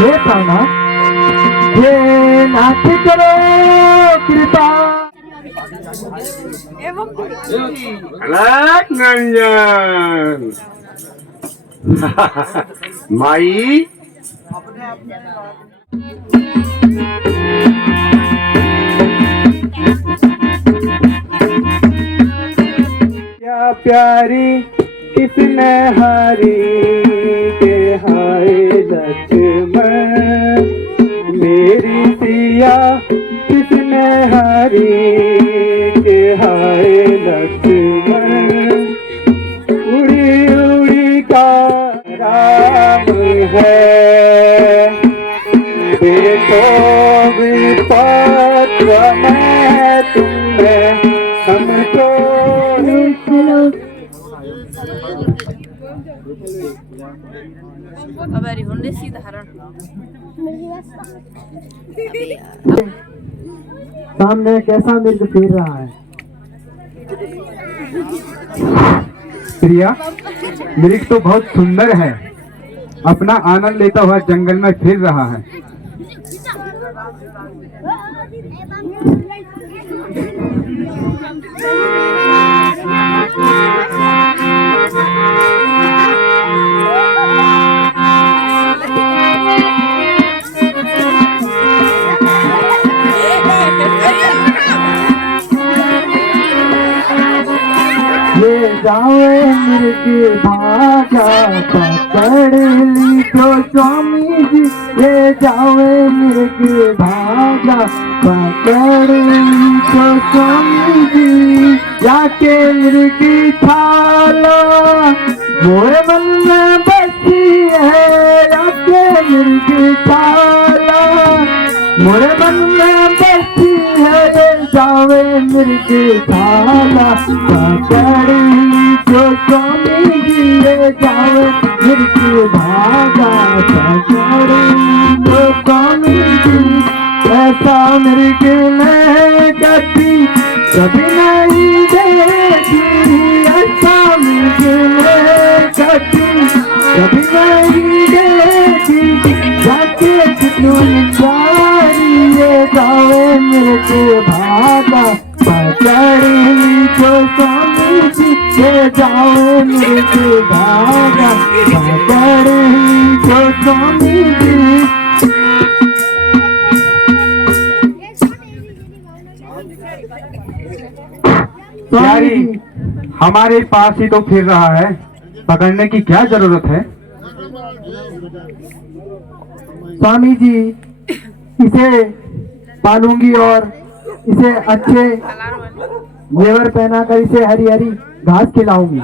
हे प्राणनाथ, हे नाथ करो कृपा। अलग नंजन माई क्या प्यारी किसने हारी के हाय लक्ष्मण, मेरी सिया किसने हारी के हाय लक्ष्मण। उड़ी उड़ी का राम है, देखो विपत्र में तुमने हमको। सामने कैसा मिर्ग फिर रहा है। प्रिया, मिर्ग तो बहुत सुंदर है, अपना आनंद लेता हुआ जंगल में फिर रहा है। ले जाओ मिर्ग भागा पकड़ ली तो स्वामी जी, ले जाओ मिर्ग भागा पकड़ ली तो स्वामी जी। जाके मिर्ग छाला मोरे मन में बसी है, जाके मिर्ग छाला मोरे मन में बसी है। ले जावे मिर्ग छाला पकड़ जो स्वामी जी, ले जावे मिर्ग भागा पकड़ जो स्वामी जी। ऐसा मिर्ग में गति कभी नहीं देखी, ऐसा मिर्ग में गति कभी नहीं देखी। जाके जारी ये जावे मिर्ग भागा पकड़ जो स्वामी जी, ले जाओ मिर्ग भागा पकड़ जो स्वामी जी। प्यारी, हमारे पास ही तो फिर रहा है, पकड़ने की क्या जरूरत है। स्वामी जी, इसे पालूंगी और इसे अच्छे जेवर पहनाकर इसे हरी हरी घास खिलाऊंगी।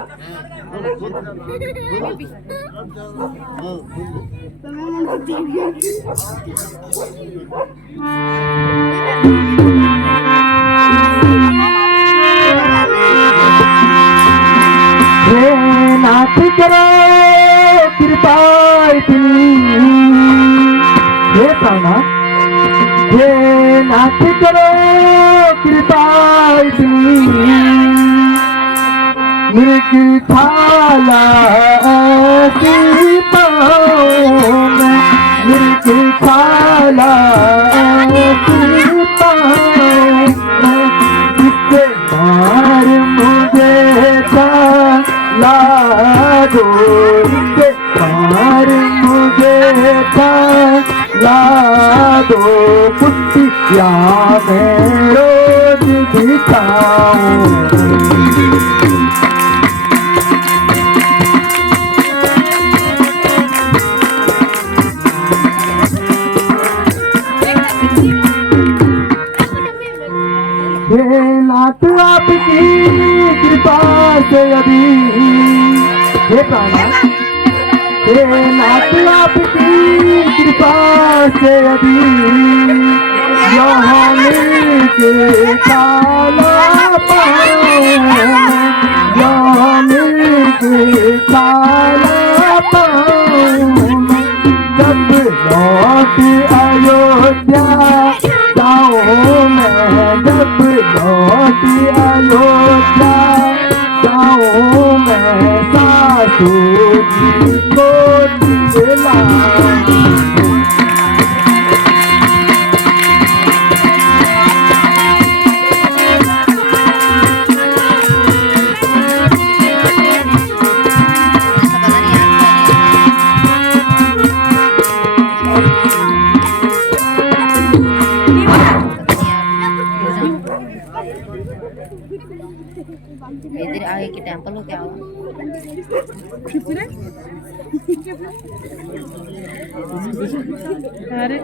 हे नाथ करो कृपा इतनी, हे प्राणनाथ, हे नाथ करो कृपा इतनी। मिर्ग छाला ऐसी पाँव में, मिर्ग छाला ऐसी पाँव में, जिससे मार मुझे ला दो, जिससे मार मुझे ला दो। कुटिया में रोज दिखाऊं, हे नाथ आपकी कृपा से अभी, हे प्राणनाथ, हे नाथ आपकी कृपा से अभी यहाँ मिलके काला पाऊं, यहाँ मिलके काला पाऊं। जब लौट अयोध्या जाऊं मैं, जब लौट अयोध्या जाऊं मैं, सासू जी को दिलाऊं। टेंपल हो क्या हुआ अरे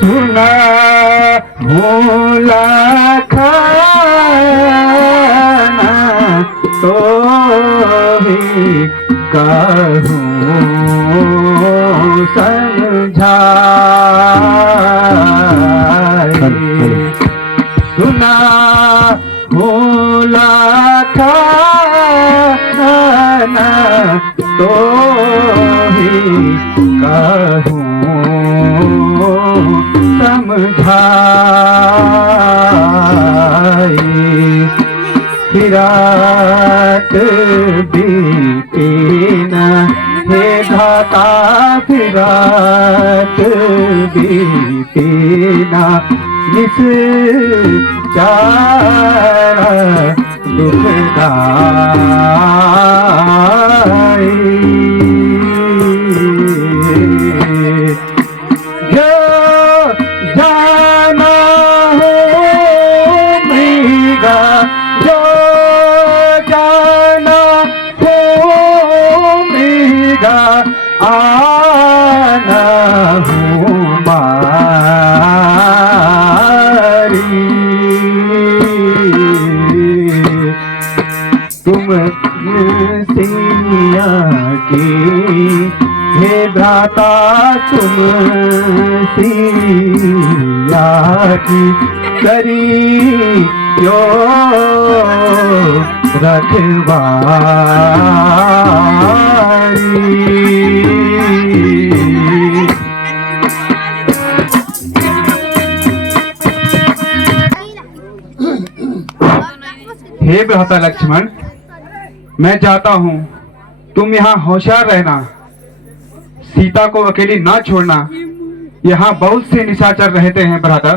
सुना भूला खाना तो भी कहूँ समझाए सुना भूला खाना तो भी कहूँ समझाए फिरात बीते न हे घाता फिरात बीते न निस चारा दुखदाई जो जाना हो मृगा जो जाना हो मृगा आना हो मारी तुम सिया की हे भ्राता तुम सिया की करी यो रखवारी हे भ्राता लक्ष्मण मैं जाता हूँ तुम यहाँ होशियार रहना सीता को अकेली ना छोड़ना यहाँ बहुत से निशाचर रहते हैं भ्राता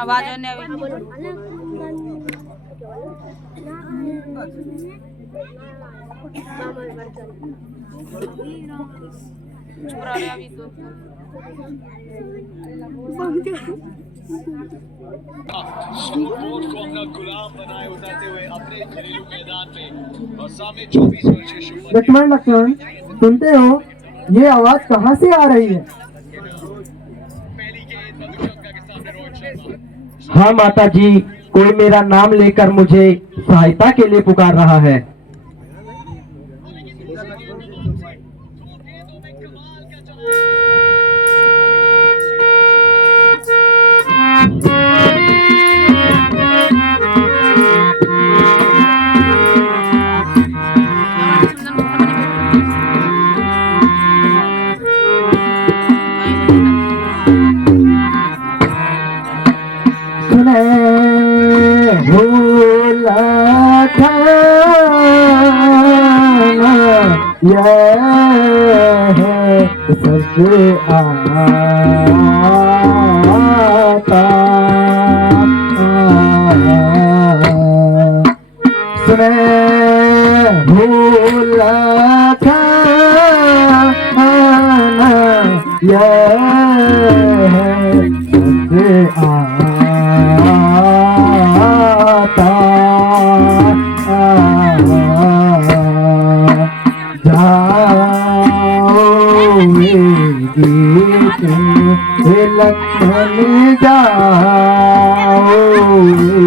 आवाज आने अभी छोड़ा रहे अभी तो को अपना गुलाम बनाए उतरते हुए अपने घरेलू मैदान में और सामने 24 वर्षीय शुभमन लक्ष्मण लक्ष्मण सुनते हो ये आवाज कहाँ से आ रही है? पहली गेंद मधुशंका के सामने रोहित शर्मा हाँ माता जी कोई मेरा नाम लेकर मुझे सहायता के लिए पुकार रहा है। सुने भूला खाना यह है सबसे आता सुने भूला खाना यह है सबसे आता जाओ गीत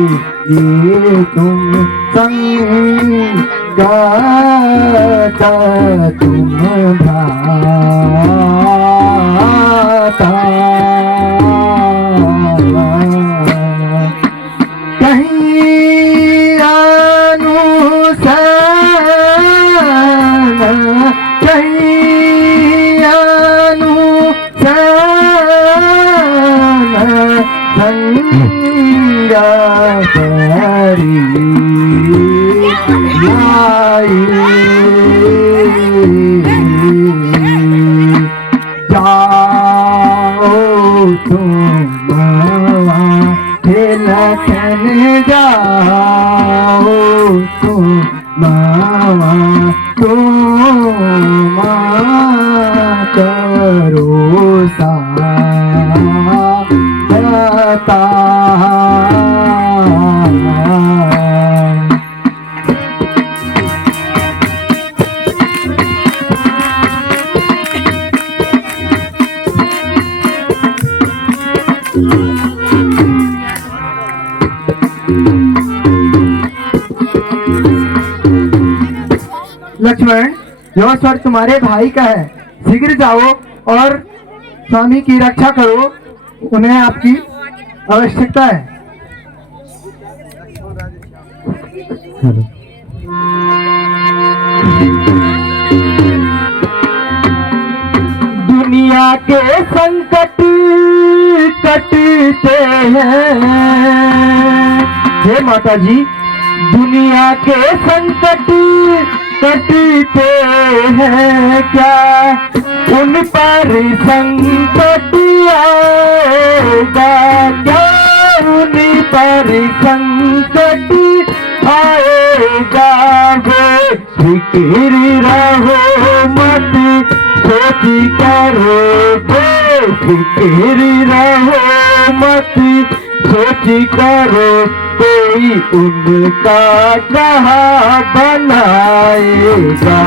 ये तुम संग गाता तुम भ्राता कहीं अनुसन कहीं अनुसन संगा करी जाओ तुम लखन जाओ तुम तुम करो साता लक्ष्मण, यह स्वर तुम्हारे भाई का है। शीघ्र जाओ और स्वामी की रक्षा करो, उन्हें आपकी आवश्यकता है। दुनिया के संकट कटते हैं, हे माता जी, दुनिया के संकट कटते हैं क्या उन पर संकट आएगा, क्या उन पर संकट आएगा। वे फिक्र रहो मत सोच करो, वे फिक्र रहो मत सोच करो, कोई उनका कहा बनाएगा।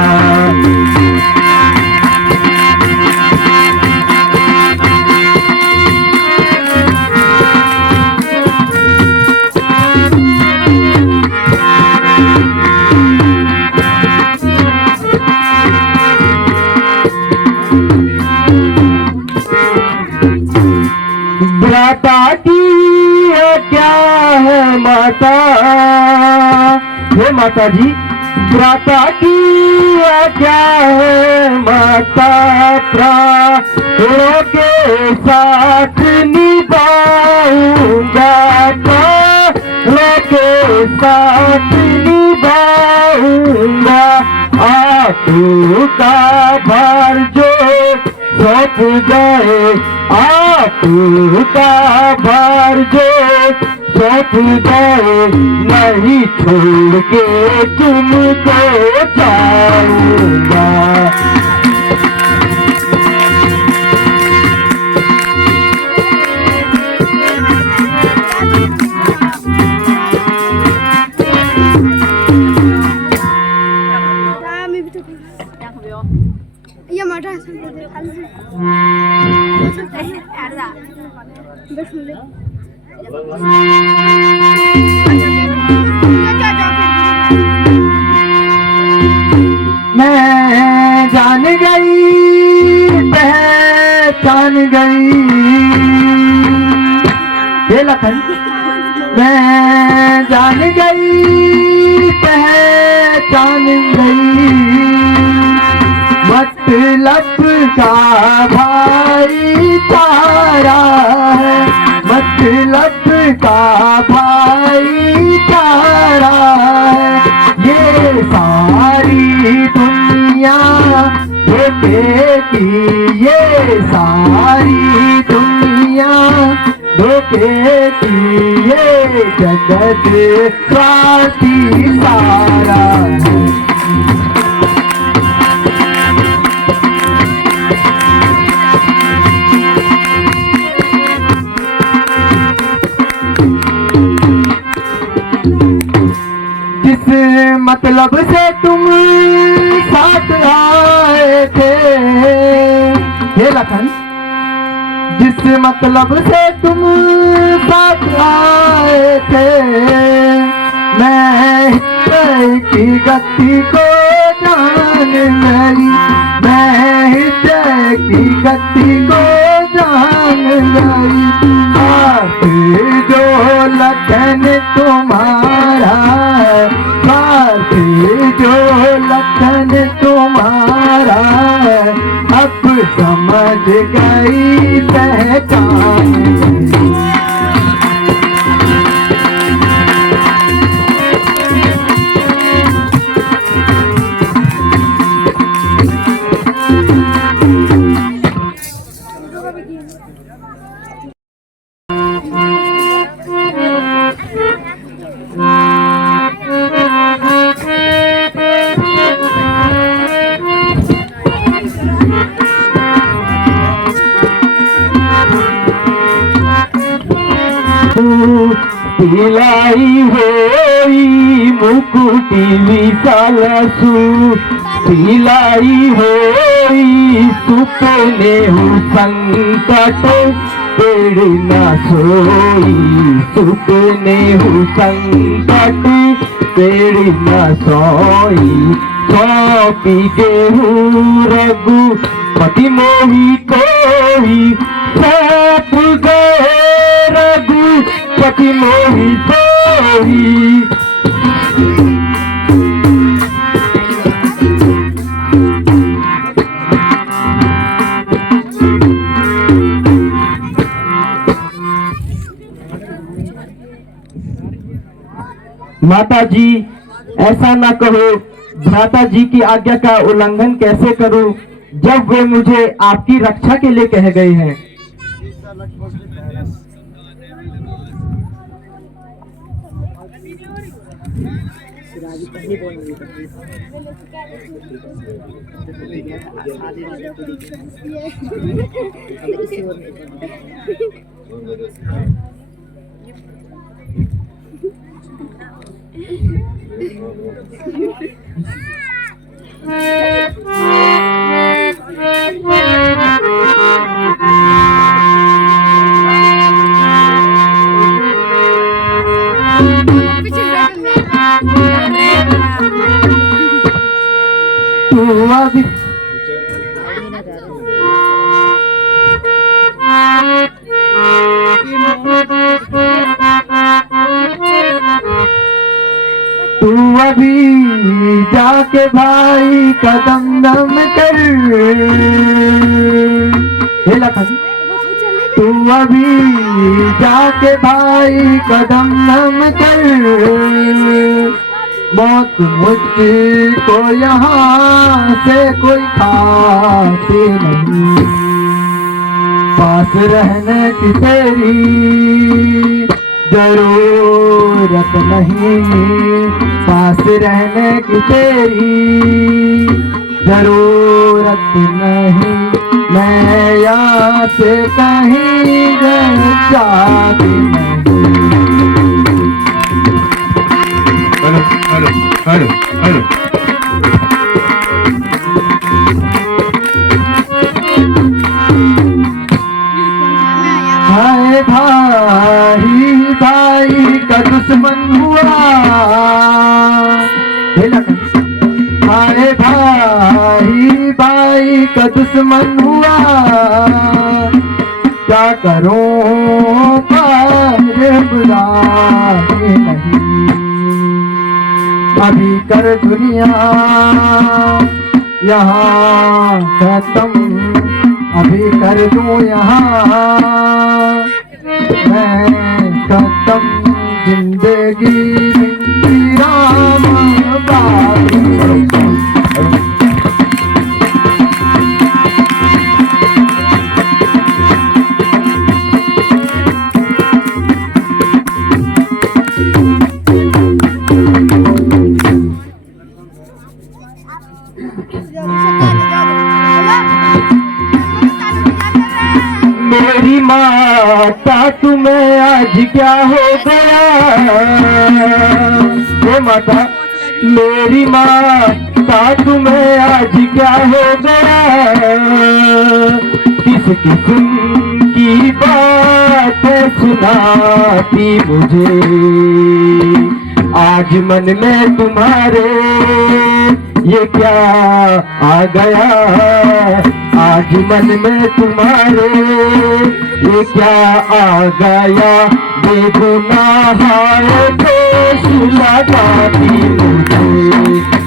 भ्राता की क्या है माता, हे माता जी, भ्राता की क्या है माता, प्राणों के साथ निभाऊंगा, प्राणों के साथ निभाऊंगा। आपका भार जो सौंप गए, आपका भार जो सौंप गए, नहीं छोड़ के तुमको जाऊंगा। मैं जान गई पहचान गई, हे लखन, मैं जान गई पहचान गई, मतलब का भाई तारा है, मतलब का भाई तारा है। ये सारी दुनिया धोखे की, ये सारी दुनिया धोखे की, ये जगत स्वार्थी सारा है। जिस मतलब से तुम साथ आए थे, हे लखन, जिस मतलब से तुम साथ आए थे, मैं हृदय की गति को जान गई, मैं हृदय की गति को जान गई। साथ जो लगन तुम्हारा, साथ जो लगन तुम्हारा, अब समझ गई पहचान गई। सिलाई होई मुकुटी विशालसु, सिलाई होई सुपने हूँ संकट तेरी न सोई, सुपने हूँ संकट तेरी न सोई। सौंपी गेहूँ रघु पति मोही कोई, सौंप गए रघु पति मोही कोई। माता जी ऐसा ना कहो, भ्राता जी की आज्ञा का उल्लंघन कैसे करूं, जब वे मुझे आपकी रक्षा के लिए कह गए हैं। तू अभी जाके भाई कदम दम कर, तू अभी जाके भाई कदम दम कर, मौत मुझको यहाँ से कोई खाती नहीं, पास रहने की तेरी जरूरत नहीं, पास रहने की तेरी जरूरत नहीं, मैं यहाँ से कहीं जाती नहीं। हेलो हेलो हेलो हाय भाई भाई का दुश्मन हुआ, हाय भाई भाई का दुश्मन हुआ, क्या करूं पर बुरा नहीं, अभी कर दुनिया यहाँ खत्म, अभी कर दूं यहाँ मैं खत्म, जिंदगी बिनती राम बाबू। मेरी माता तुम्हें आज क्या हो गया, हे माता मेरी माता तुम्हें आज क्या हो गया, किस किस्म की बातें सुनाती मुझे। आज मन में तुम्हारे ये क्या आ गया, आज मन में तुम्हारे ये क्या आ गया, बेगुनाह दोष लगाती मुझे।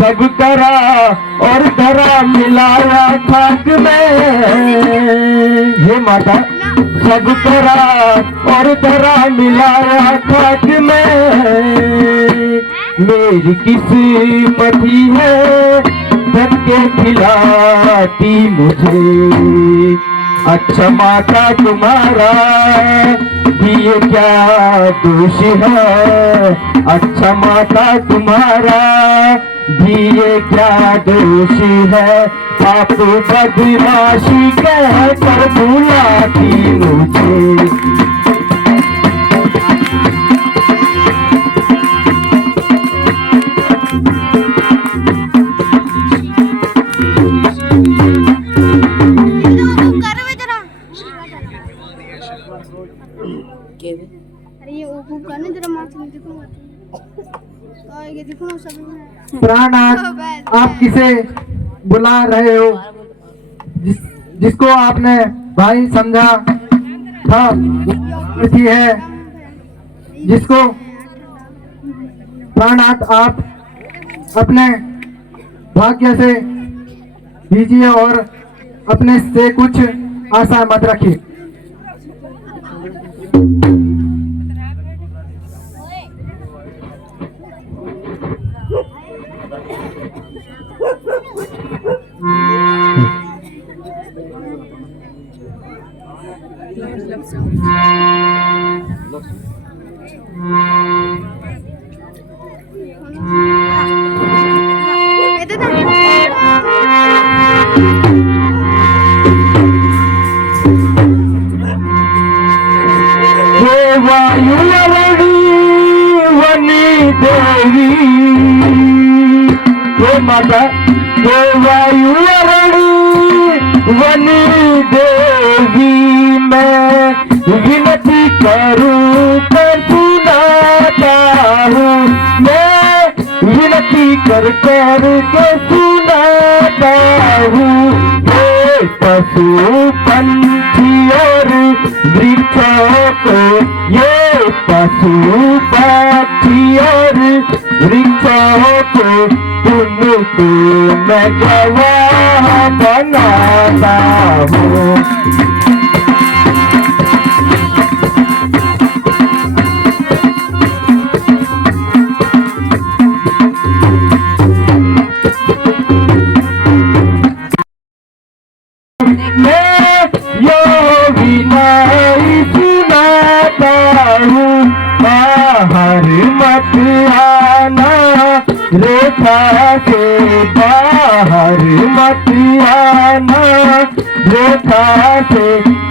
सब करा और धरा मिलाया खाक में, हे माता सब करा और धरा मिलाया खाक में। मेरी किस्मत ही है धन के खिलाती मुझे। अच्छा माता तुम्हारा भी ये क्या दोष है, अच्छा माता तुम्हारा भी ये क्या दोष है, पाप बदमाशी कह कर बुलाती मुझे। अरे ये ओपो का ना जरा मार्क्स में देखो ये देखो ना सब प्राणनाथ, आप किसे बुला रहे हो? जिसको आपने भाई समझा था थी है, जिसको प्राणनाथ आप अपने भाग्य से दीजिए और अपने से कुछ आशा मत रखिए। माता वायुरणी वनी देवी, मैं विनती करूं तो सुनाता हूँ, मैं विनती कर कर के सुनाता हूँ। ये पशु पंछी और वृक्षों को, ये पशु पक्षी और वृक्षों को तुमको मैं गवाह बनाता हूँ। मैं यो विनय सुनाता हूँ, बाहर मत आना रेखा से, बाहर मत आना रेखा से,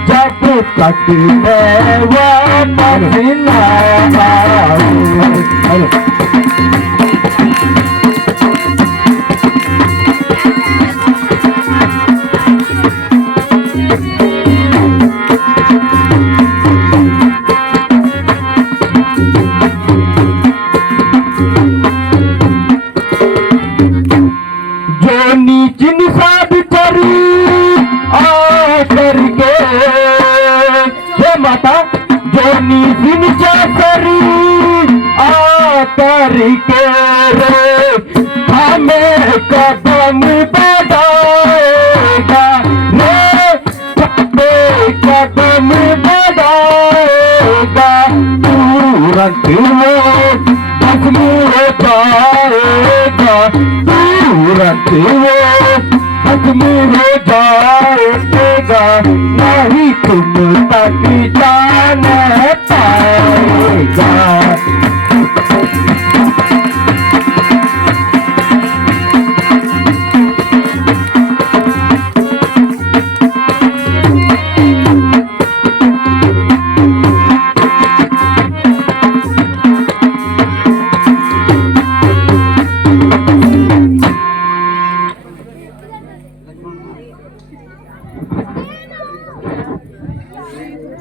जब तक मैं वापस न आऊं। करके रे हमें कदम बढ़ाएगा रे, कदम बढ़ाएगा, तुरंत वो भस्म हो जाएगा, तुरंत वो भस्म हो जाएगा, नहीं तुम तक जान पाएगा।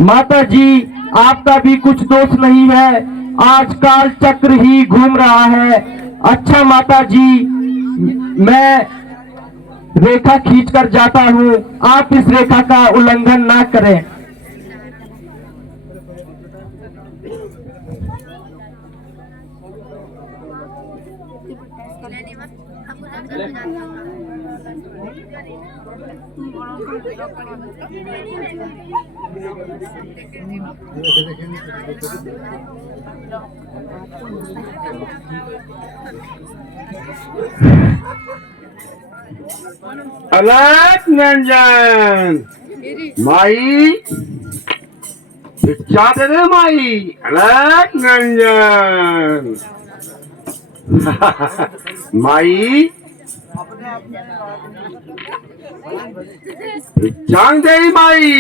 माता जी आपका भी कुछ दोष नहीं है, आज काल चक्र ही घूम रहा है। अच्छा माता जी, मैं रेखा खींचकर जाता हूँ, आप इस रेखा का उल्लंघन ना करें। अलग नंजन माई भिक्षा दे दे माई, अलग नंजन माई भिक्षा दे माई।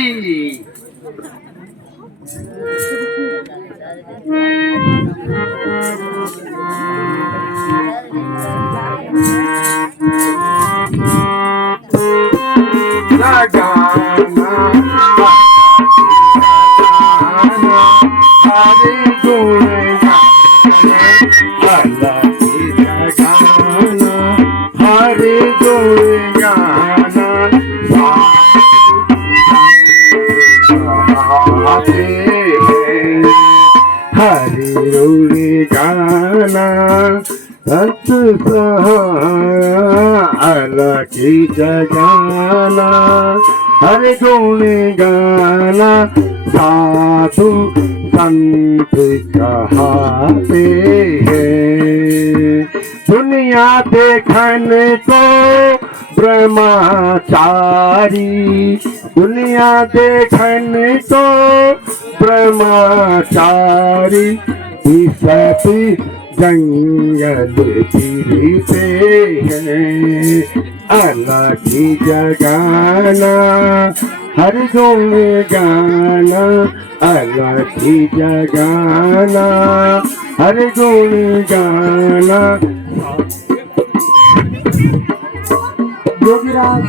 हरे रोड़े गाना अल्लाह की जगाना, हरे गुणे गाना साधु संत कहाते हैं। दुनिया देखन को ब्रह्मचारी, दुनिया देखन को ब्रह्मचारी, सती जंगल फिरते हैं। अल्लाह की जगाना हर गुण गाना, अल्लाह की जगाना हर गुण गाना। योगीराज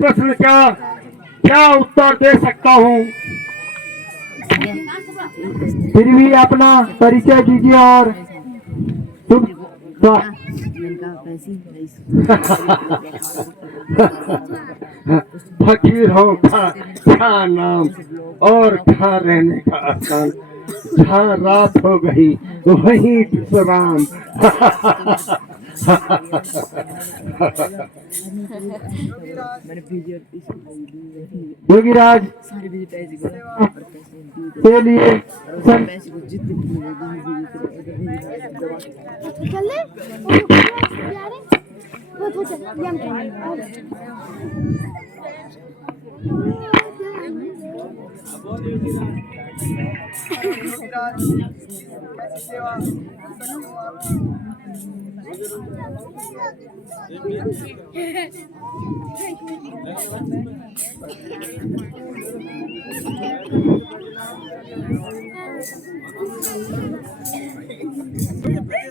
प्रश्न का क्या उत्तर दे सकता हूँ? फिर भी अपना परिचय दीजिए और फकीर हो क्या नाम और क्या रहने का स्थान, जहाँ रात हो गई वहीं विश्राम। योगीराज के लिए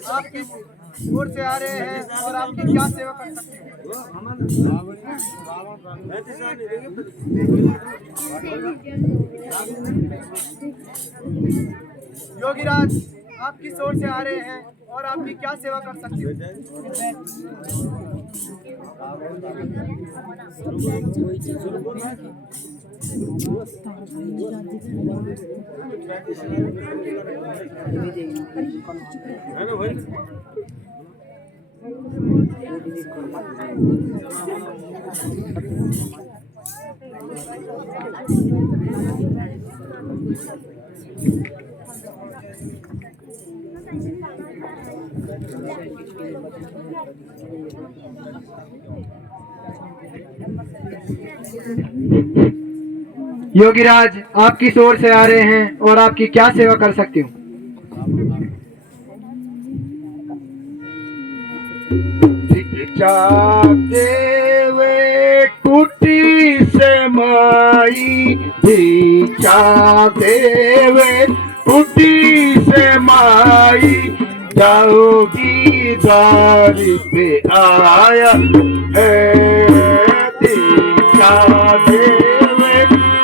आप किस ओर से आ रहे हैं और आपकी क्या सेवा कर सकते हैं? योगीराज आप किस ओर से आ रहे हैं और आपकी क्या सेवा कर सकते हैं? योगीराज आप किस ओर से आ रहे हैं और आपकी क्या सेवा कर सकती हूँ? देवे कुटी से माई, भिक्षा देवे कुटी से माई, जाओगी द्वार पे आया है दीक्षा देवे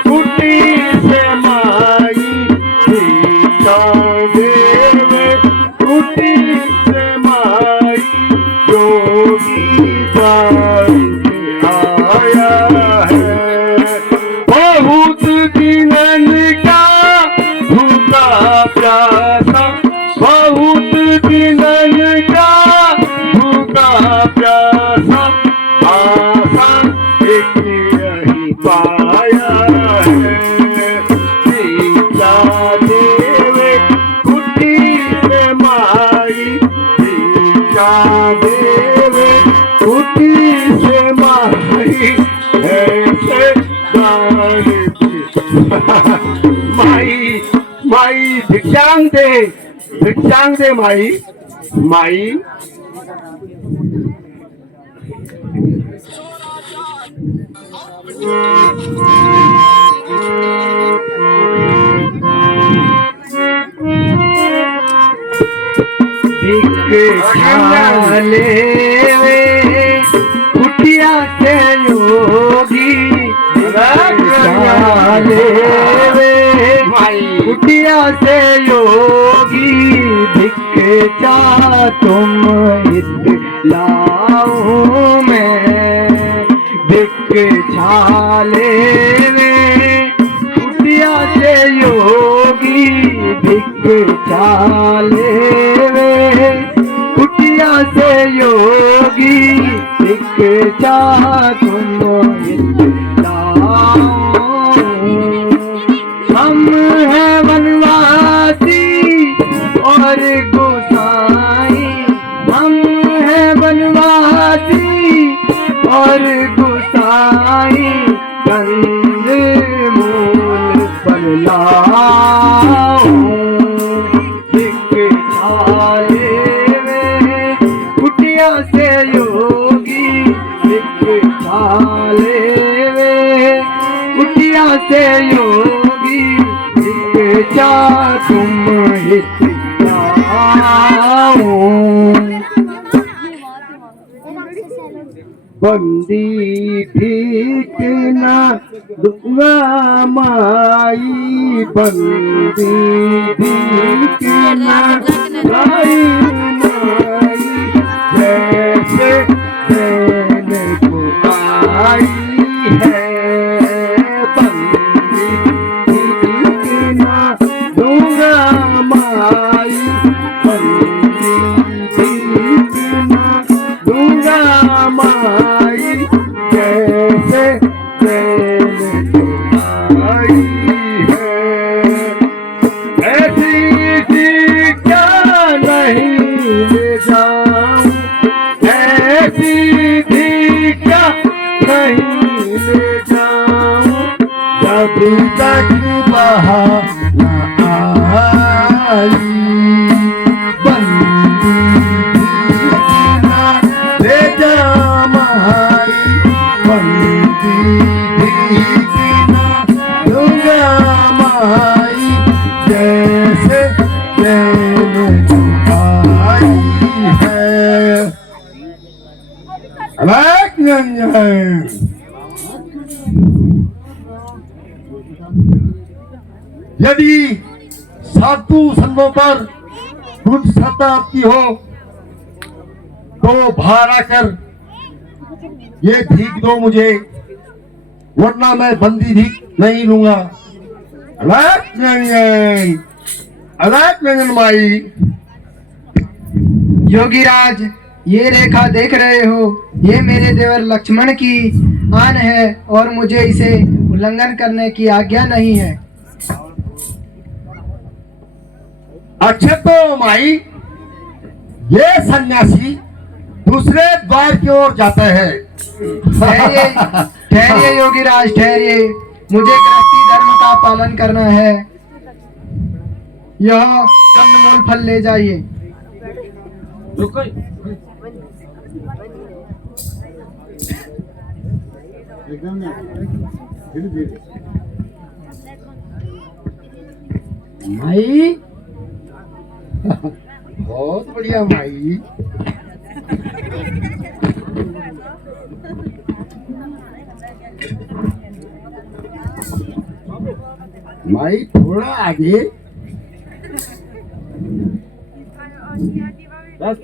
कुटी से माई दीक्षा देवे कुटी से माई जोगी द्वार पे आया है बहुत दिनन का भूखा प्यासा बहुत दिनन का भूखा प्यासा आशा एक यही पाया है दीक्षा देवे कुटी से माई दीक्षा देवे कुटी से माई ऐसे माई माई भिक्षांग दे माई माई ले कुटिया से योगी कुटिया से योगी भिक्षा तुम लाऊं मैं भिक्षा लेवे कुटिया से योगी भिक्षा लेवे कुटिया से योगी भिक्षा तुम हम हैं वनवासी और गोसाई हम हैं वनवासी और गोसाई कंद मूल पर लाऊं भिक्षा लेवे कुटिया से योगी भिक्षा लेवे कुटिया से योगी भिक्षा तुम हित लाऊं बंदी भीख न दूंगा माई बंदी भीख न लाई माई जैसे देने को आई है बंदी भीख न दूंगा माई बंदी भीख न दूंगा माई जैसे देने को आई है ऐसी दीक्षा नहीं ले जाऊं ऐसी दीक्षा नहीं ले जाऊं जब तक बहा न आई बंदी ले जा माई बंदी दूंगा माई जैसे देने को आई है अलग यदि साधु संतों पर कुछ श्रद्धा आपकी हो तो बाहर आकर ये भीख दो मुझे वरना मैं बंदी भीख नहीं लूंगा अलग नंगन माई योगीराज ये रेखा देख रहे हो ये मेरे देवर लक्ष्मण की आन है और मुझे इसे उल्लंघन करने की आज्ञा नहीं है। अच्छा तो माई ये सन्यासी दूसरे द्वार की ओर जाता है ठहरिए योगीराज ठहरिए मुझे गृहस्थी धर्म का पालन करना है। यह कंदमूल फल ले जाइए। माई बहुत बढ़िया माई। माई थोड़ा आगे। बस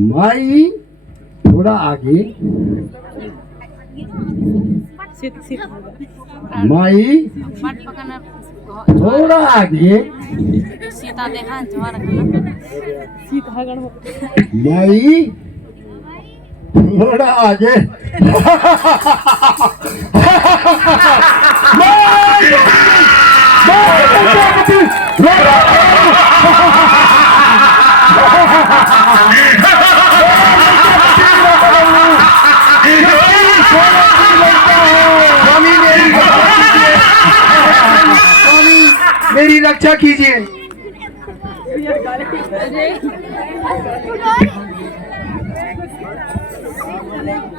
माई थोड़ा आगे। माई मत पकड़ना थोड़ा आगे। सीता देखा तुम्हारा माई थोड़ा आगे। मेरी रक्षा कीजिए।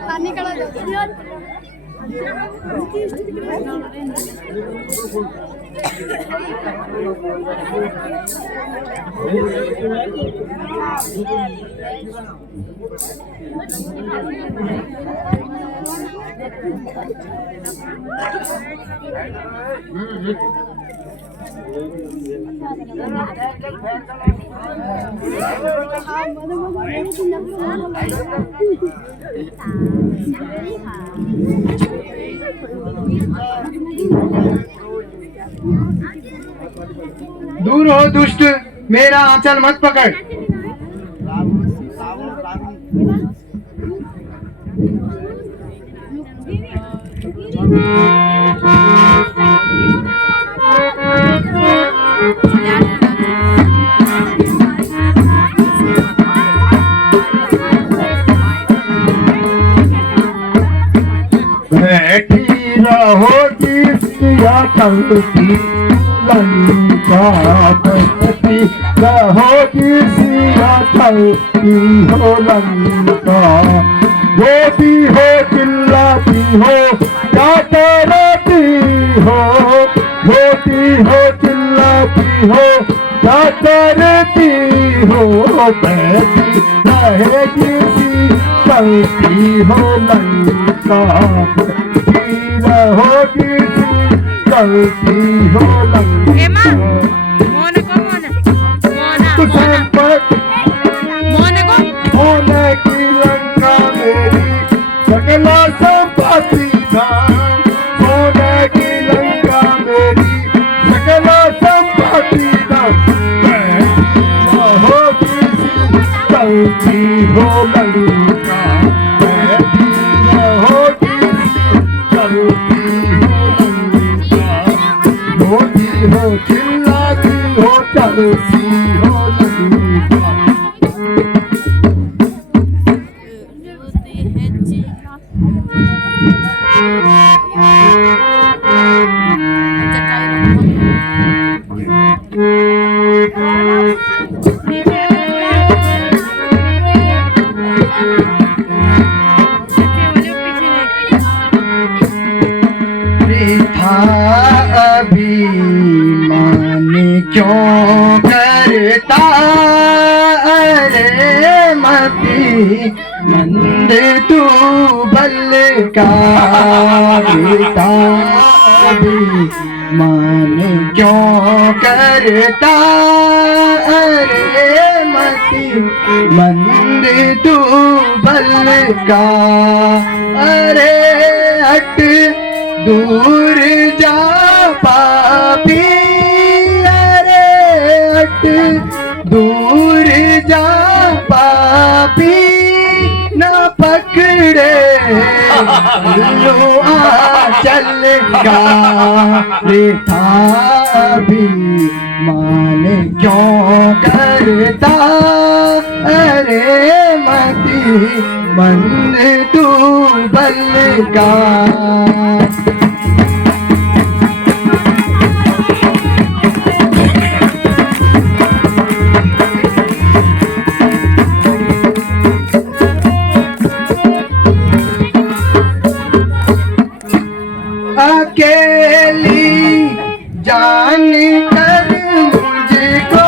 पानी कड़ा दो। दूर हो दुष्ट, मेरा आंचल मत पकड़। बैठी रहोगी सिया चलती लंका बैठी रहोगी सिया चलती हो लंका। रोती हो चिल्लाती हो क्या करती हो। रोती हो चिल्लाती हो क्या करती हो। बैठी रहेगी चलती हो लंका। रहोगी चलती हो लंका। मोने की लंका मेरी सकला संपत्ति धाम। मोने की लंका मेरी सकला संपत्ति धाम। रहोगी चलती हो लंका। बैठी रहोगी चलती हो लंका। रोती हो चिल्लाती हो चलती हो लंका। वृथा अभिमान क्यों करता अरे मति मंद तू बल का। वृथा अभिमान क्यों करता अरे मति मंद तू बल का। अरे हट दूर जा पापी। अरे हट दूर जा पापी। न पकड़े लो आंचल का। वृथा अभिमान क्यों करता अरे मति मंद तू बल का। अकेली जान कर मुझको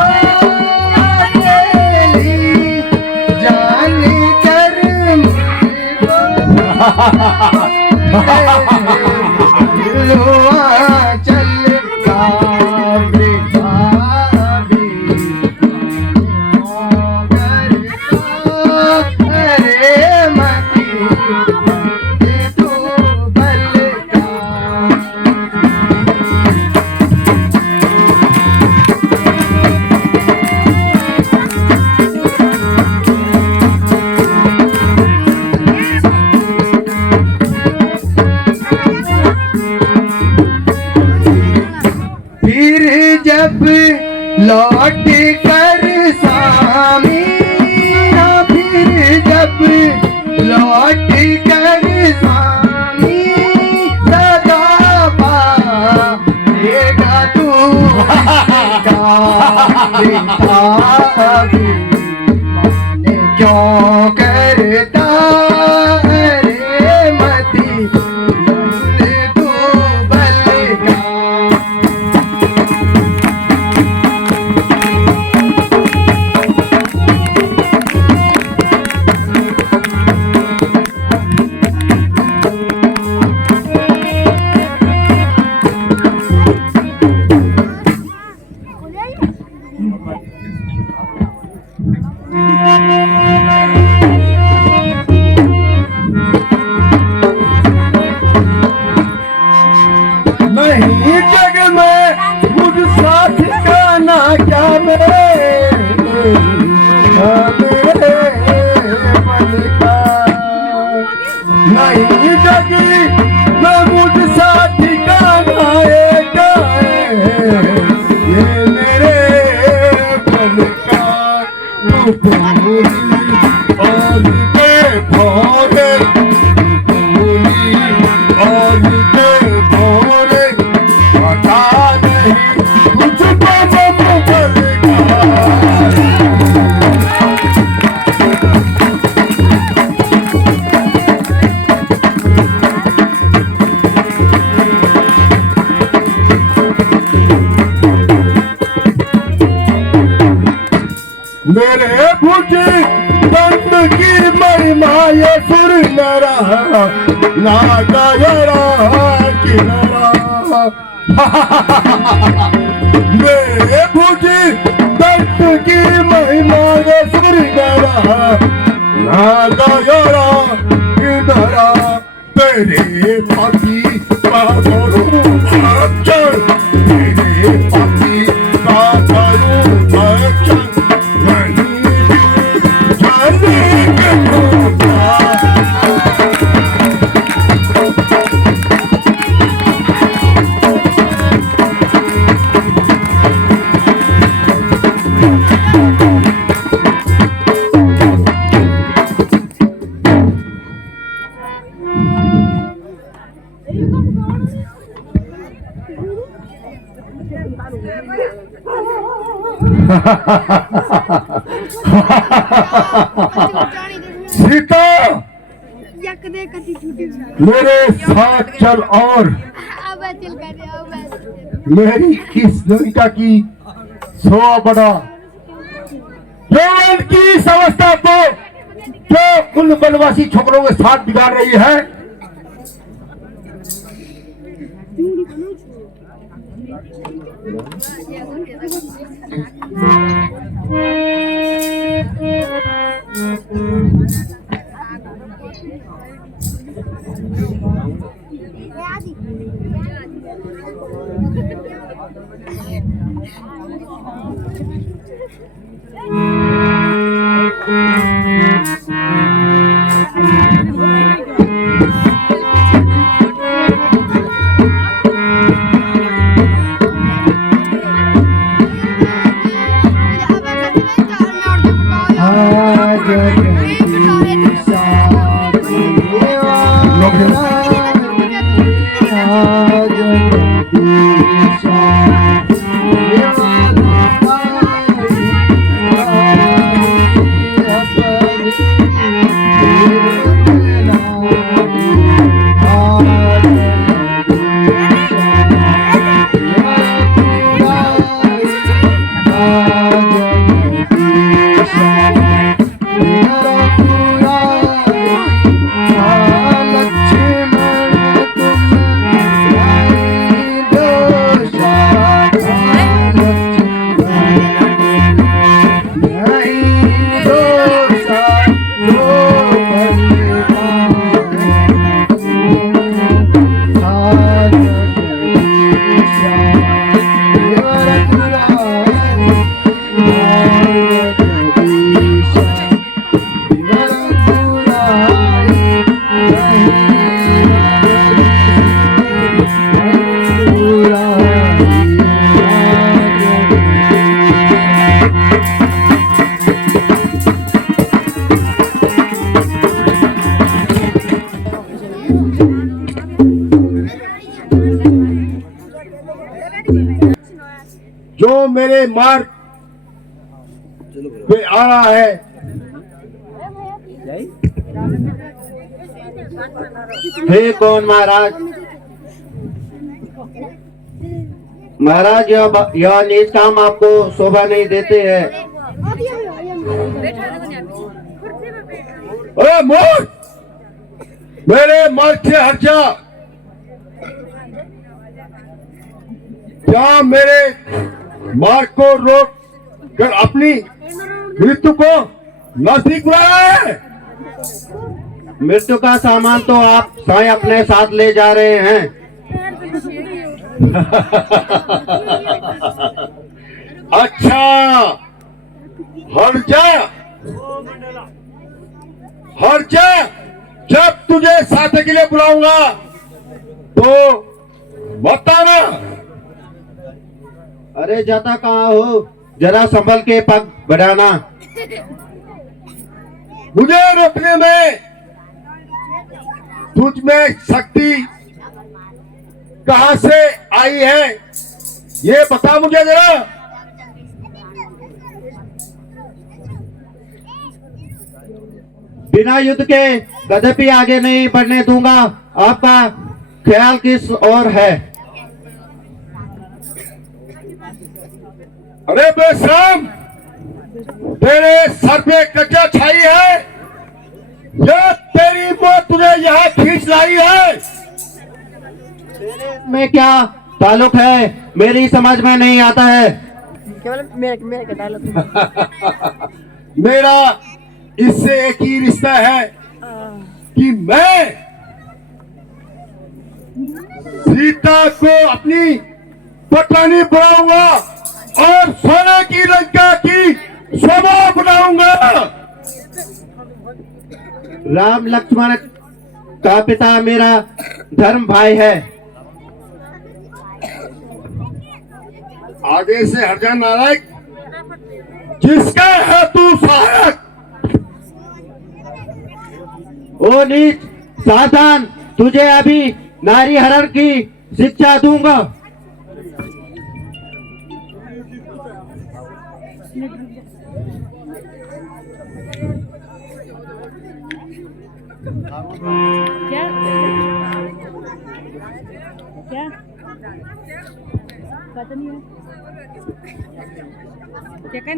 अकेली, जान कर मुझको दिलवा चल जब लौट कर स्वामी, फिर जब लौट कर स्वामी सदा पाएगा तू क्यों करता रे मती तू बलगा। नहीं जग में मुझ साथ का ना क्या मेरे मन का, नहीं जग में मुझ साथ का गाएगा ये मेरे मन का। और के भोरे और के भोरे पता नहीं मुझको जब बलगा। मेरे भुजे दंड की महिमा ये सुर न रहा ना गया किनारा। मेरे भुजे दंड की महिमा ये सुर न रहा ना गया किनारा। तेरे पति का करूं भक्षण, तेरे पति का करूं भक्षण, सीता मेरे साथ चल और मेरी इस लंका की सोआ बड़ा केवल की समझता तो जो उन वनवासी छोकरों के साथ बिगाड़ रही है। जो मेरे मार्ग पे आ रहा है, हे कौन महाराज? महाराज यह नीच काम आपको शोभा नहीं देते हैं। अरे मूर्ख, मेरे मार्ग से हट जा। क्या मेरे मार्ग को रोक कर अपनी मृत्यु को नजदीक बुला रहा है? मृत्यु का सामान तो आप स्वयं अपने साथ ले जा रहे हैं। अच्छा, हट जा, हट जा। जब तुझे साथ के लिए बुलाऊंगा तो बताना। अरे जाता कहाँ हो? जरा संभल के पग बढ़ाना। मुझे रोकने में तुझ में शक्ति कहां से आई है, ये बता मुझे जरा। बिना युद्ध के कदापि आगे नहीं बढ़ने दूंगा। आपका ख्याल किस ओर है? अरे बेशरम, तेरे सर पे कच्चा छाई है या तेरी मौत तुझे यहाँ खींच लाई है? में क्या ताल्लुक है? मेरी समझ में नहीं आता है। मेरा इससे एक ही रिश्ता है कि मैं सीता को अपनी पटरानी बनाऊंगा और सोने की लंका की शोभा बनाऊंगा। राम लक्ष्मण का पिता मेरा धर्म भाई है। आगे से हट जा नालायक, जिसका है तू सहायक। ओ नीच, सावधान, तुझे अभी नारी हरण की शिक्षा दूंगा। क्या क्या पता नहीं है क्या कर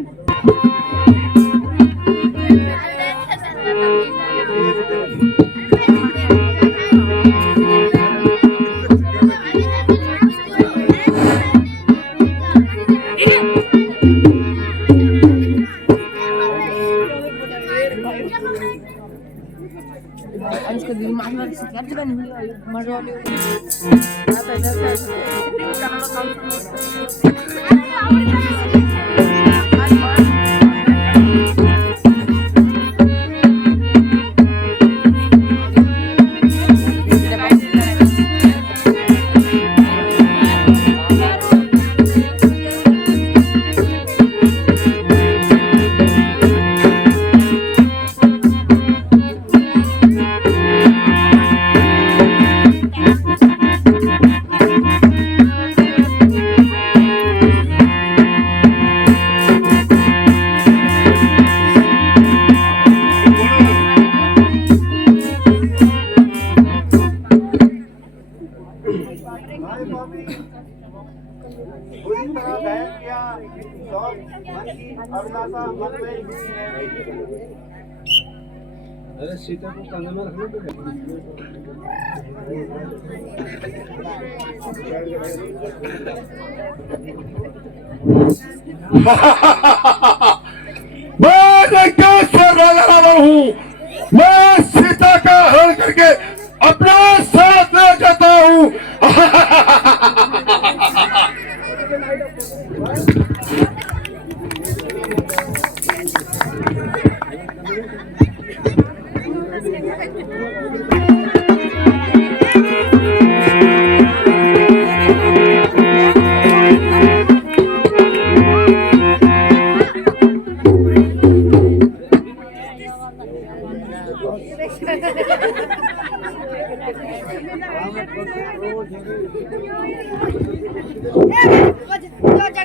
इसको दिमाग में सिक्योर जगह नहीं है मर वाली मैं लंकेश्वर राजा रावण हूँ। मैं सीता का हरण करके अपना साथ ले जाता हूँ।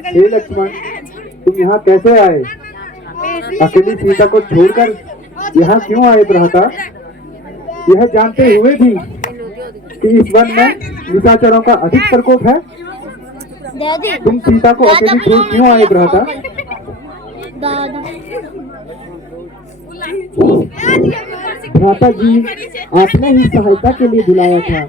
हे लक्ष्मण, तुम यहाँ कैसे आए? अकेली सीता को छोड़कर यहाँ क्यों आए भ्राता? यह जानते हुए भी कि इस वन में निशाचरों का अधिक प्रकोप है, तुम सीता को अकेली छोड़ क्यों आए भ्राता? भ्राता जी, आपने ही सहायता के लिए बुलाया था।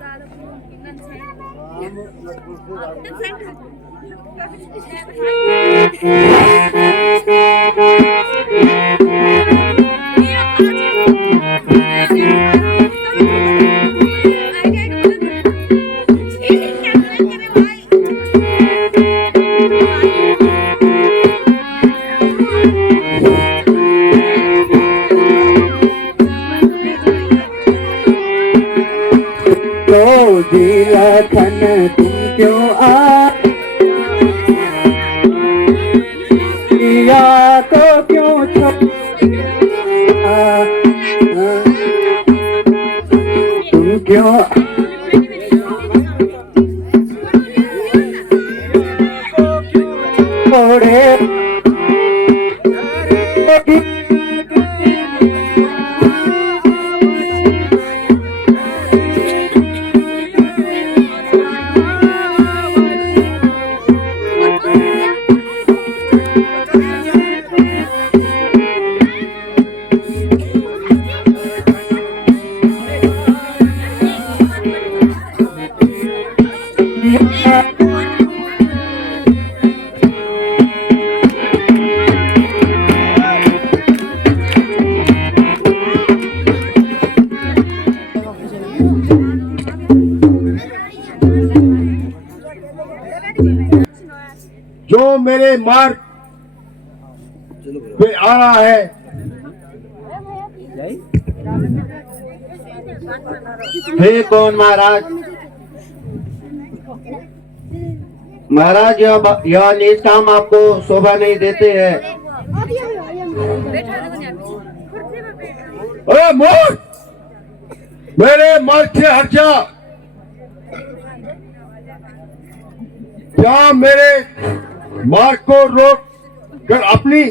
तो जी लखन तुम क्यों आया तो क्यों तुम क्यों छोड़े? जो मेरे मार्ग पे आ रहा है, हे कौन महाराज? महाराज, यह नीच काम आपको शोभा नहीं देते हैं। अरे मूर्ख, मेरे मार्ग से हट जा। क्या मेरे मार्ग को रोक कर अपनी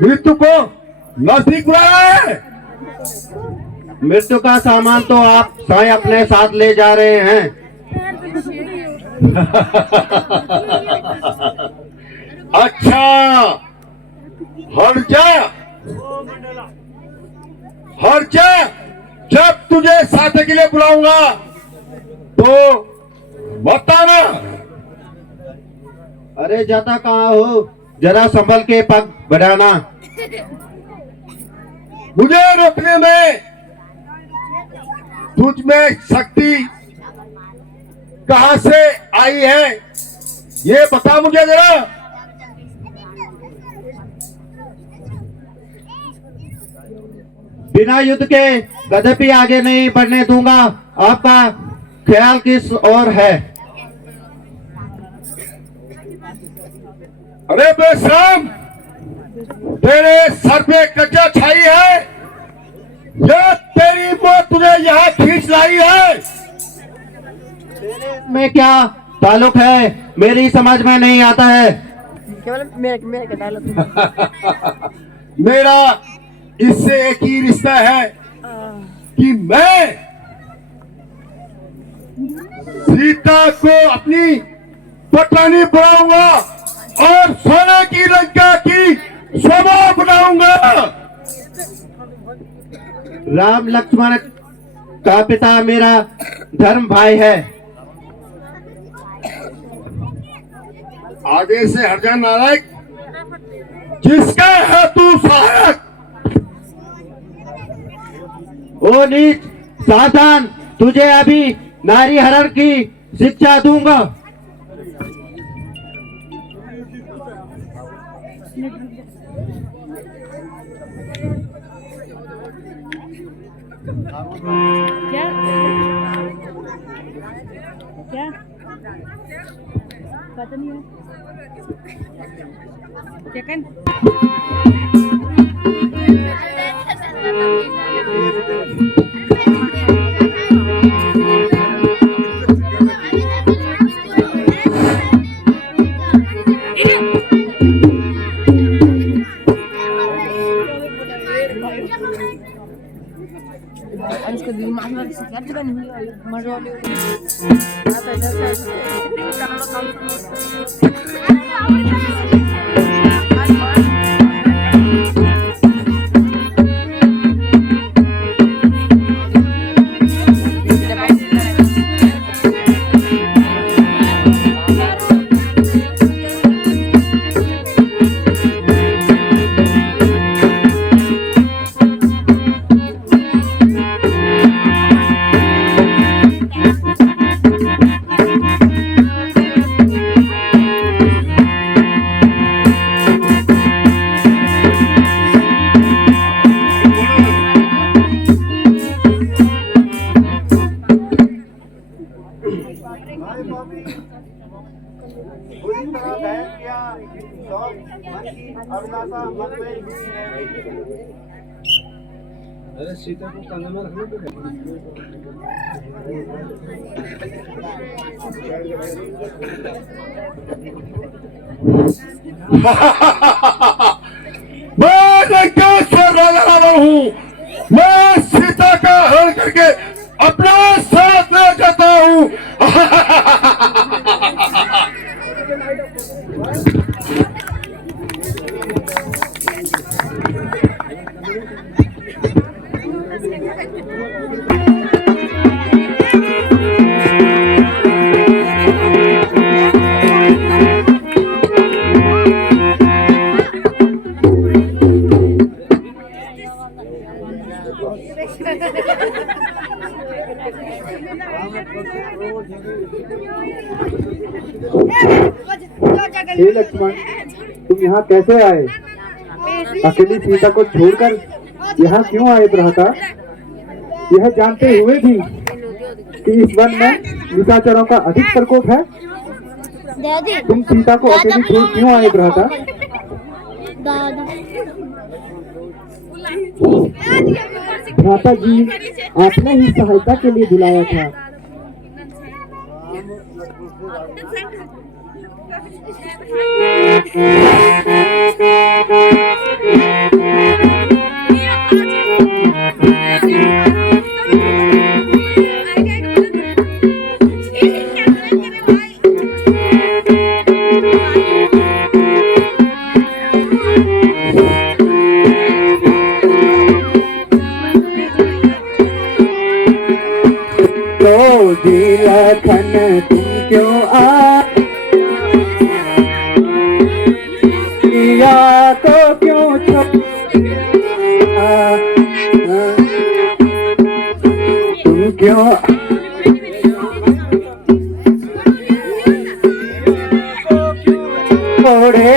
मृत्यु को नजदीक बुलाया है? मृत्यु का सामान तो आप स्वयं अपने साथ ले जा रहे हैं। अच्छा, हट जा, हट जा। जब तुझे साथ के लिए बुलाऊंगा तो बताना। अरे जाता कहाँ हो? जरा संभल के पग बढ़ाना। मुझे रोकने में तुझ में शक्ति कहां से आई है, ये बता मुझे जरा। बिना युद्ध के कदापि आगे नहीं बढ़ने दूंगा। आपका ख्याल किस ओर है? अरे बेशरम, तेरे सर पे कच्चा छाई है या तेरी मौत तुझे यहाँ खींच लाई है? में क्या ताल्लुक है, मेरी समझ में नहीं आता है। केवल मेरे का डायलॉग। मेरा इससे एक ही रिश्ता है कि मैं सीता को अपनी पटरानी बनाऊंगा और सोने की लंका की शोभा बनाऊंगा। राम लक्ष्मण का पिता मेरा धर्म भाई है। आगे से हट जा नालायक, जिसका है तू सहायक। ओ नीच, सावधान, तुझे अभी नारी हरण की शिक्षा दूंगा। क्या क्या पता नहीं है सेकंड पूरी तरह दहन किया शौक मन की अभिलाषा मन में हुई है। अरे सीता को कंधा में रखना मैं कैसे लगा रहा हूँ। मैं सीता का हल करके अपना साथ ले जाता हूँ। हे लक्ष्मण, तुम यहाँ कैसे आए? अकेली सीता को छोड़कर यहाँ क्यों आए भ्राता? यह जानते हुए भी कि इस वन में निशाचरों का अधिक प्रकोप है, तुम सीता को अकेली छोड़ क्यों आए भ्राता? भ्राता जी, आपने ही सहायता के लिए बुलाया था। तो दिलखन तुम क्यों आया को क्यों तुम क्यों छोड़े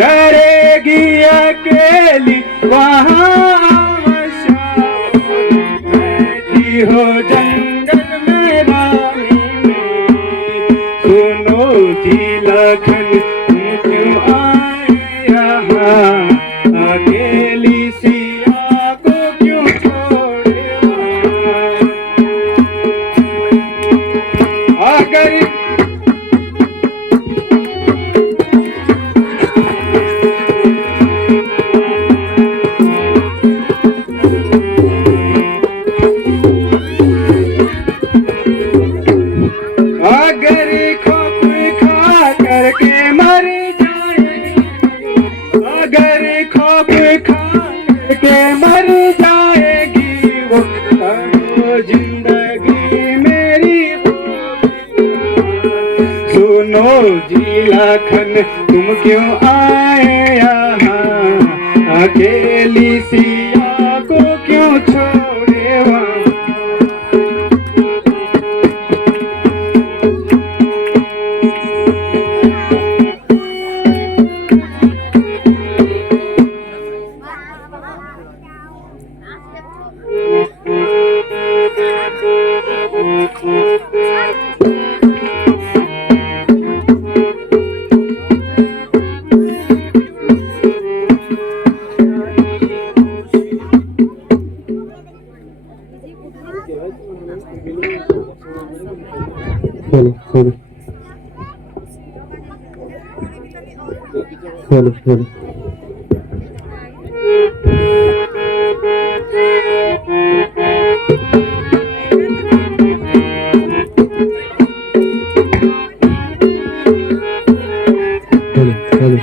डरेगी अकेली वहाँ बैठी हो जंगल में रानी मेरी। सुनो जी लखन, तुम क्यों आए यहाँ? अकेली सिया को क्यों छोड़े आए? अगर लाखन तुम क्यों आए यहाँ, अकेली सिया को क्यों छोड़े वहाँ। चलो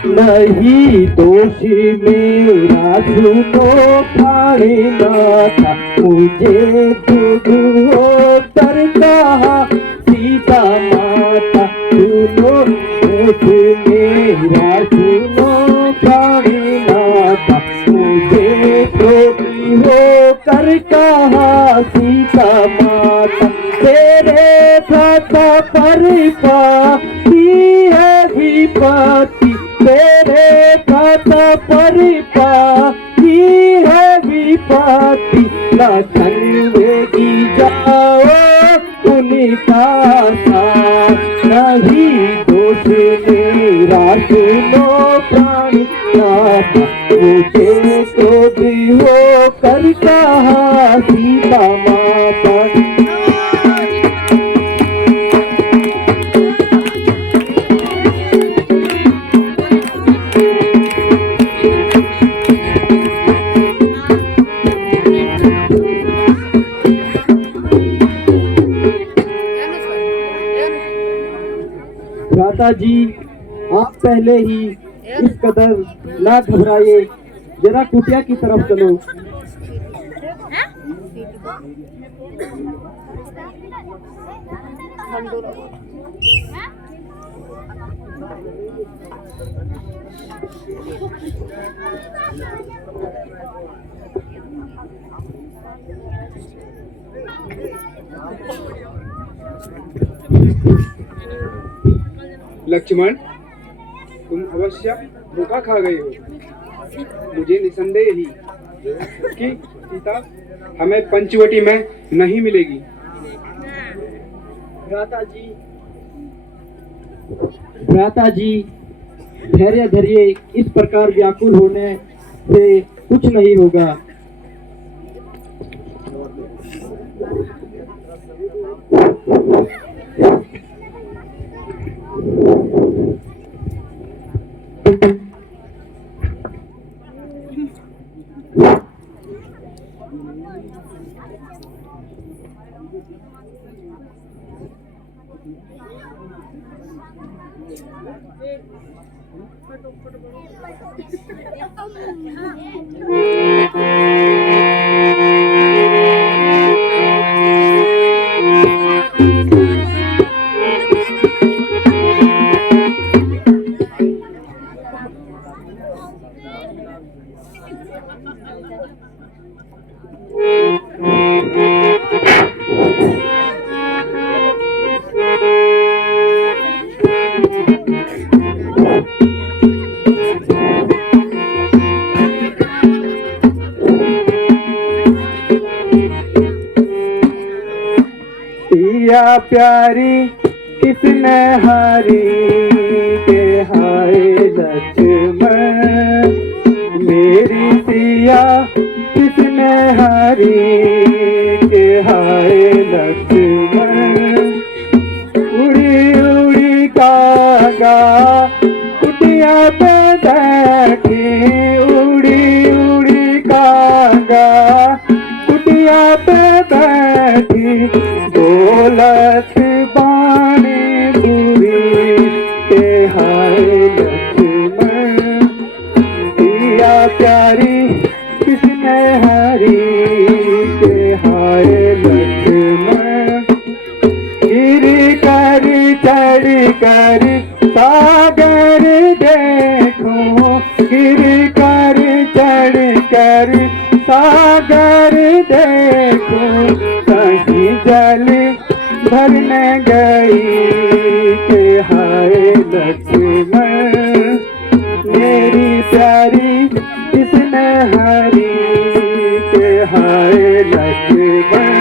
नहीं दोषी मेरा सुनो प्राणीनाथ, मुझे दुर्योधर कहा सीता माता। सुनो दोष मेरा सुनो प्राणीनाथ, मुझे दुर्योधर कहा सीता माता। तेरे भ्राता परिपाती है विपत्ति, तेरे भ्राता परिपाती है विपत्ति। लखन वेगी जाओ उनका साथ, नहीं दोष मेरा सुनो प्राणीनाथ, मुझे क्रोध हो कर कहा सीता माता। भ्राता जी, आप पहले ही इस कदर ना घबराइए, जरा कुटिया की तरफ चलो। लक्ष्मण, तुम अवश्य धोखा खा गए हो। मुझे निसंदेह ही कि सीता हमें पंचवटी में नहीं मिलेगी। भ्राता जी धैर्य धरिए, इस प्रकार व्याकुल होने से कुछ नहीं होगा। सिया प्यारी किसने हारी के हाय लक्ष्मण, मेरी सिया किसने हारी के हाय लक्ष्मण। उड़ी उड़ी कागा कुटिया पे बैठी, उड़ी उड़ी कागा कुटिया पे बैठी। दौलत बाणी बुरी के हाय लक्ष्मण, सिया प्यारी किसने हारी के हाय लक्ष्मण। गिरी करी चढ़ी करी सागर कर सागर देखूं, कहीं जल भरने गई के हाय लक्ष्मण, मेरी प्यारी किसने हरी के हाय लक्ष्मण।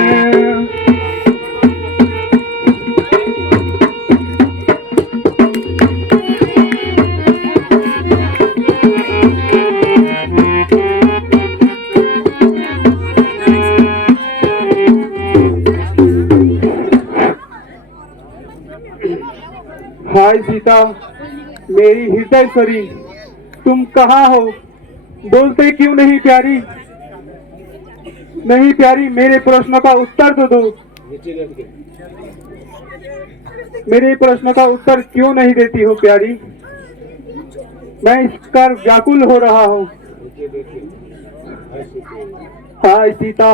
हाय सीता, मेरी हृदयश्वरी, तुम कहाँ हो? बोलते क्यों नहीं प्यारी? नहीं प्यारी, मेरे प्रश्न का उत्तर तो दो। मेरे प्रश्न का उत्तर क्यों नहीं देती हो प्यारी? मैं इसका व्याकुल हो रहा हूँ। हाय सीता,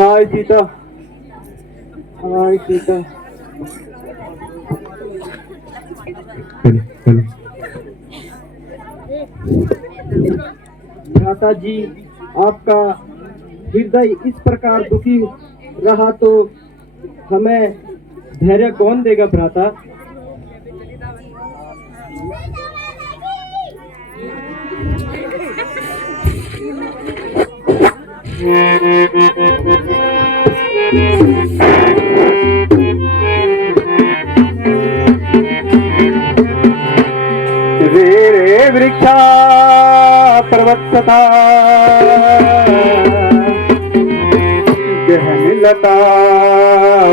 हाय सीता, हाय सीता। भ्राता जी, आपका हृदय इस प्रकार दुखी रहा तो हमें धैर्य कौन देगा भ्राता? रे रे वृक्षा पर्वतता, गहन लता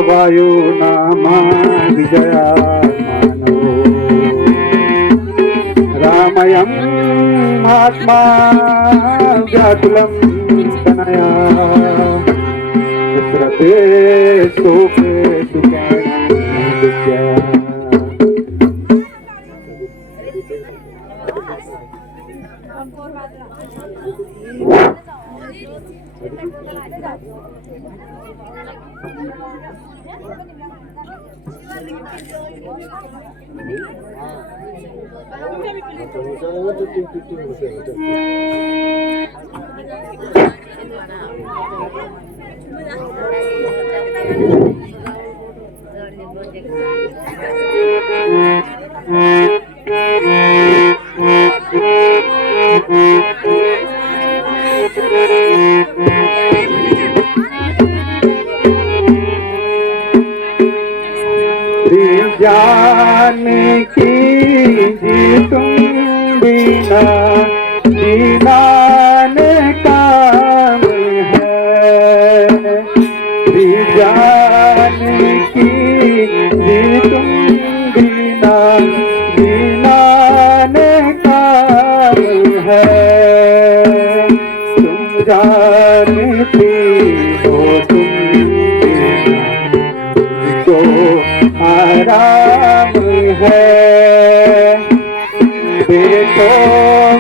वायु नामा विजया मानो, रामयम् आत्मा व्याकुलं तनया, विस्रते शोके सुखे विद्या। जानकी जी तुम बिना जीना ने काम है, जानकी जी तुम बिना जीना ने काम है, तुम जानती हो तुम आराम है, देखो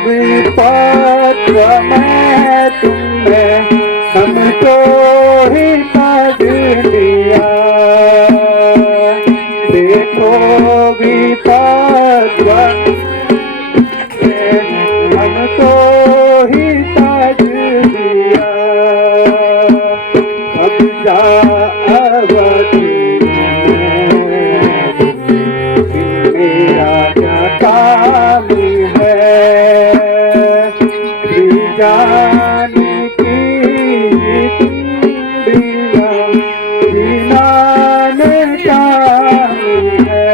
विपत्र में तुमने हमको ही साथ दिया, देखो विपत्र में हमको ही साथ दिया, अब जा अवधि काम है, जानकी बिना जीना ने काम है।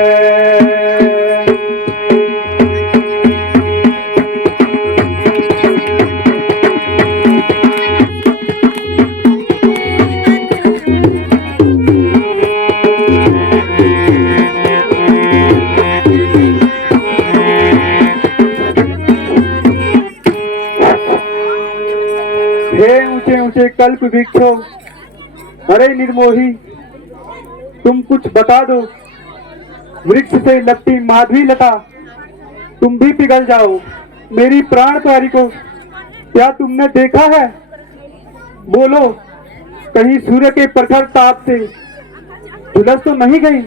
हे ऊंचे ऊंचे कल्प वृक्षों, अरे निर्मोही, तुम कुछ बता दो। वृक्ष से लगती माधवी लता, तुम भी पिघल जाओ। मेरी प्राण प्यारी को क्या तुमने देखा है? बोलो, कहीं सूर्य के प्रखर ताप से झुलस तो नहीं गई?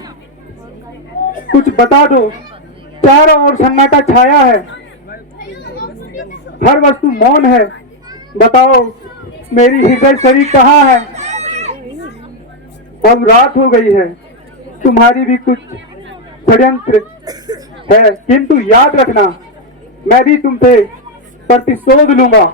कुछ बता दो। चारों ओर सन्नाटा छाया है, हर वस्तु मौन है, बताओ मेरी हृदय शरीर कहाँ है? अब रात हो गई है, तुम्हारी भी कुछ षड्यंत्र है, किंतु याद रखना मैं भी तुमसे प्रतिशोध लूंगा।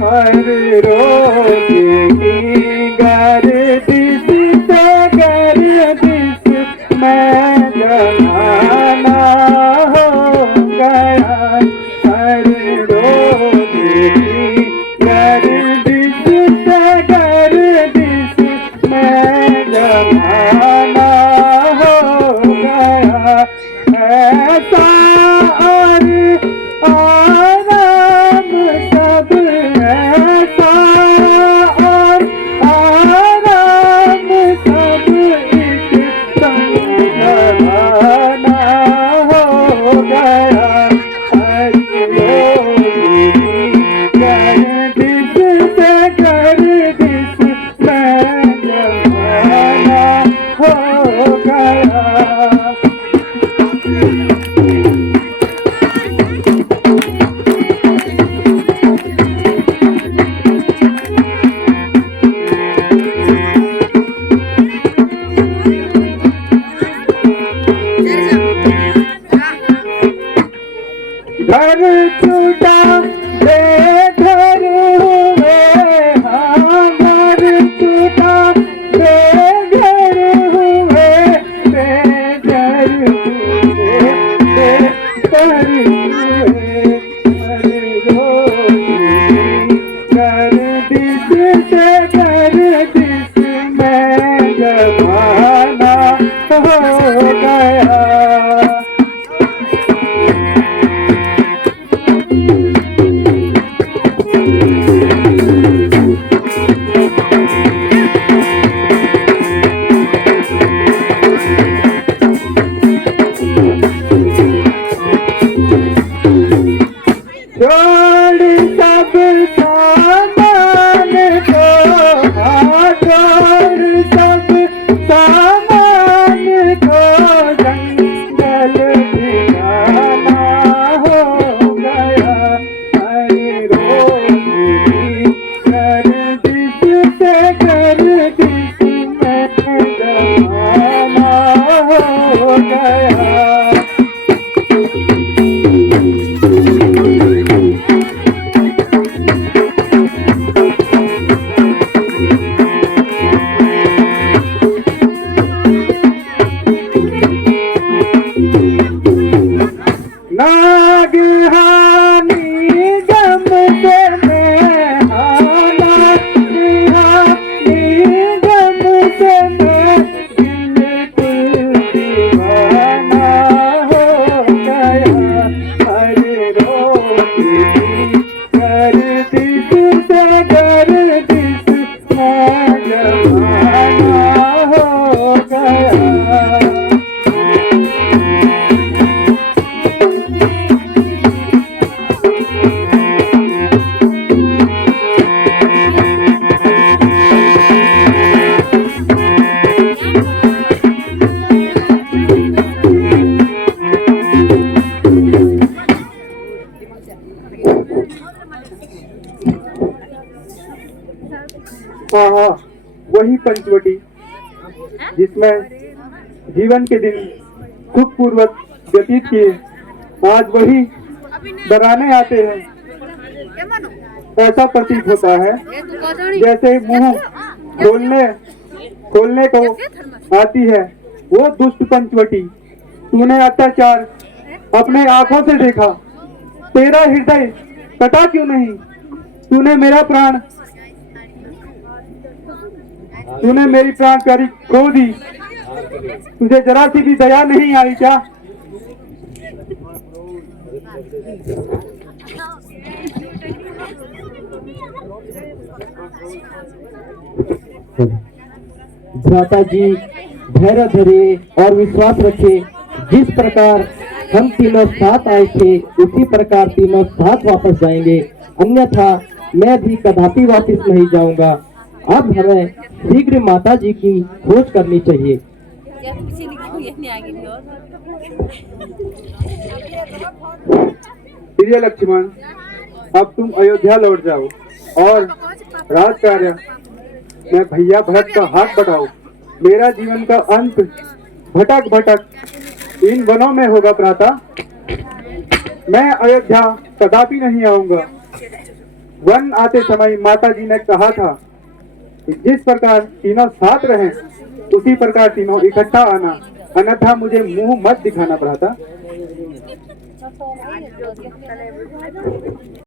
हर रोज की गर्दिश से गर्दिश मैं जमाना हो गया। हर रोज की गर्दिश से गर्दिश मैं जमाना हो गया। ऐसा आराम सब ऐसा और आराम सब एक संग जमाना हो गया। हर रोज गर्दिश से गर्दिश मैं जमाना हो गया। घर छूटा बेघर हुए, हाँ घर छूटा बेघर हुए, बेघर हुए बेघर हुए। हर रोज गर्दिश से गर्दिश मैं जमाना हो गया। छोड़ सब सामान को, हाँ छोड़ सब सामान को, जंगल ठिकाना हो गया। हर रोज की गर्दिश से गर्दिश में जमाना हो गया। नागहानी गम से मैं, हाँ नागहानी गम से मैं बिल्कुल दीवाना हो गया। हर रोज की गर्दिश से गर्दिश मैं जमाना हो गया। हाँ हाँ वही पंचवटी जिसमें जीवन के दिन सुखपूर्वक व्यतीत किए, आज वही डराने आते हैं। ऐसा प्रतीत होता है जैसे मुंह खोलने को आती है वो दुष्ट पंचवटी। तूने अत्याचार अपने आंखों से देखा, तेरा हृदय कटा क्यों नहीं? तूने मेरी प्राण प्यारी खो दी, तुझे जरा सी भी दया नहीं आई क्या? भ्राता जी धैर्य धरे और विश्वास रखे। जिस प्रकार हम तीनों साथ आए थे उसी प्रकार तीनों साथ वापस जाएंगे, अन्यथा मैं भी कदापि वापस नहीं जाऊंगा। अब हमें शीघ्र माता जी की खोज करनी चाहिए। प्रिय लक्ष्मण, अब तुम अयोध्या लौट जाओ और राज कार्य में भैया भरत का हाथ बढ़ाओ। मेरा जीवन का अंत भटक भटक इन वनों में होगा भ्राता। मैं अयोध्या कदापि नहीं आऊंगा। वन आते समय माता जी ने कहा था कि जिस प्रकार तीनों साथ रहें उसी प्रकार तीनों इकट्ठा आना, अन्यथा मुझे मुंह मत दिखाना भ्राता।